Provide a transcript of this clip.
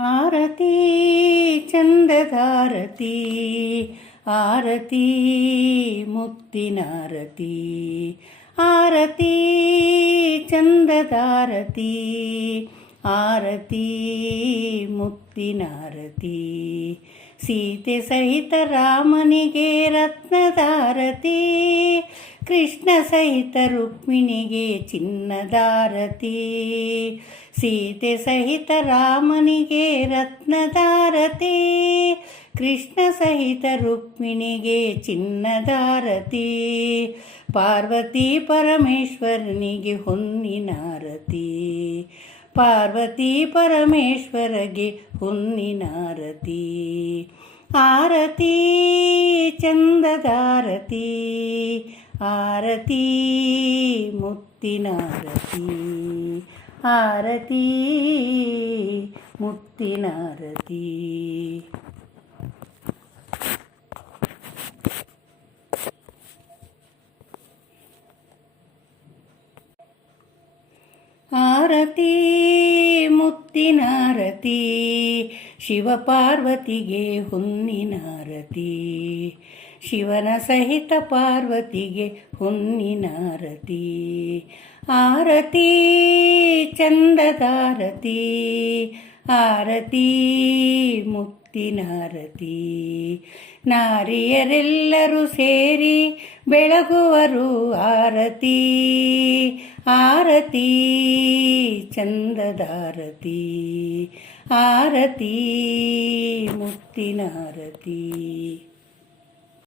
ಆರತಿ ಚಂದದಾರತಿ ಆರತಿ ಮುತ್ತಿನಾರತಿ ಆರತಿ ಚಂದದಾರತಿ ಆರತಿ ಮುತ್ತಿನಾರತಿ ಸೀತೆ ಸಹಿತ ರಾಮನಿಗೆ ರತ್ನದಾರತಿ ಕೃಷ್ಣ ಸಹಿತ ರುಕ್ಮಿಣಿಗೆ ಚಿನ್ನದಾರತಿ ಸೀತೆ ಸಹಿತ ರಾಮನಿಗೆ ರತ್ನದಾರತಿ ಕೃಷ್ಣ ಸಹಿತ ರುಕ್ಮಿಣಿಗೆ ಚಿನ್ನದಾರತಿ ಪಾರ್ವತಿ ಪರಮೇಶ್ವರನಿಗೆ ಹೊನ್ನಿನಾರತಿ ಪಾರ್ವತಿ ಪರಮೇಶ್ವರಗೆ ಹೊನ್ನಿನಾರತಿ ಆರತಿ ಚಂದದಾರತಿ ಆರತಿ ಮುತ್ತಿನಾರತಿ ಆರತಿ ಮುತ್ತಿನಾರತಿ ಆರತಿ ಮುತ್ತಿನಾರತಿ ಶಿವಪಾರ್ವತಿಗೆ ಹೊನ್ನಿನಾರತಿ ಶಿವನ ಸಹಿತ ಪಾರ್ವತಿಗೆ ಹೊನ್ನಿನಾರತಿ ಆರತಿ ಚಂದದಾರತಿ ಆರತಿ ಮುತ್ತಿನಾರತಿ ನಾರಿಯರೆಲ್ಲರೂ ಸೇರಿ ಬೆಳಗುವರು ಆರತಿ ಆರತಿ ಚಂದದಾರತಿ ಆರತಿ ಮುತ್ತಿನಾರತಿ